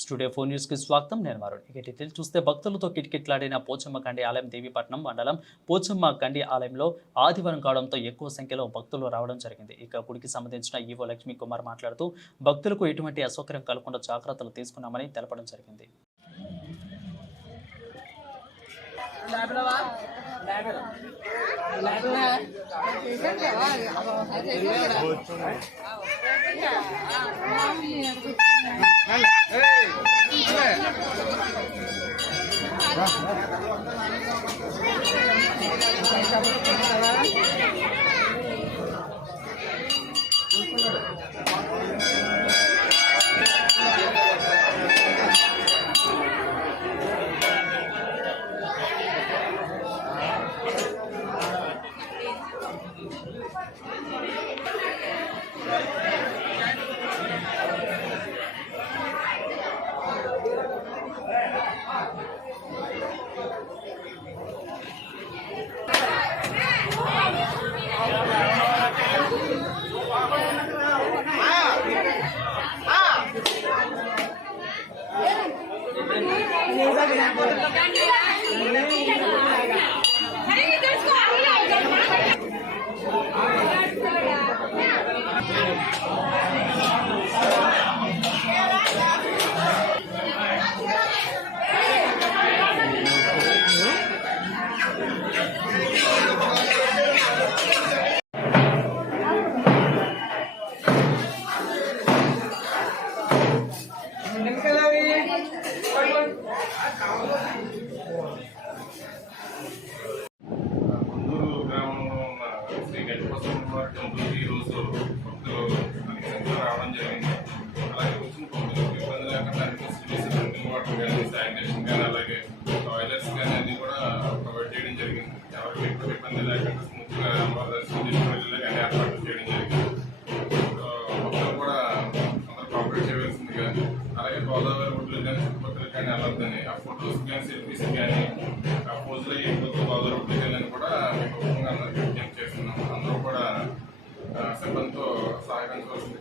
Studio 4 news కి స్వాగతం. నేను వరుణ్. ఇక డీటెయిల్ చూస్తే భక్తులతో కిటకిటలాడిన పోచమ్మ కండి ఆలయం దేవీపట్నం మండలం పోచమ్మ కండి ఆలయంలో ఆదివారం కావడంతో ఎక్కువ సంఖ్యలో భక్తులు రావడం జరిగింది. ఇక గుడికి సంబంధించిన ఈవో లక్ష్మీ కుమార్ మాట్లాడుతూ భక్తులకు ఎటువంటి అసౌకర్యం కలగకుండా జాగ్రత్తలు తీసుకున్నామని తెలపడం జరిగింది. రావడం జరిగింది. అలాగే వచ్చిన భక్తులకు ఇబ్బంది లేకుండా శానిటేషన్ కానీ అలాగే టాయిలెట్స్ కానీ అన్ని కూడా ప్రొవైడ్ చేయడం జరిగింది. ఎవరికి ఎప్పుడు ఇబ్బంది లేకుండా స్మూత్గా దర్శనం చేసుకుని కానీ ఏర్పాట్లు చేయడం జరిగింది. భక్తులు కూడా అందరూ కోఆపరేట్ చేయవలసిందిగా, అలాగే గోదావరి ఒడ్లు కానీ చుట్టుపక్కల కానీ వెళ్ళొద్దని, ఆ ఫొటోస్ కానీ సెల్ఫీస్ కానీ ఆ పోజులు ఎక్కువ గోదావరి ఒడ్లు కానీ కూడా విజ్ఞప్తి చేస్తున్నాం. అందరూ కూడా సిబ్బందితో సహకరించవలసింది